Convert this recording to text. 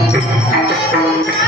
I'm just going to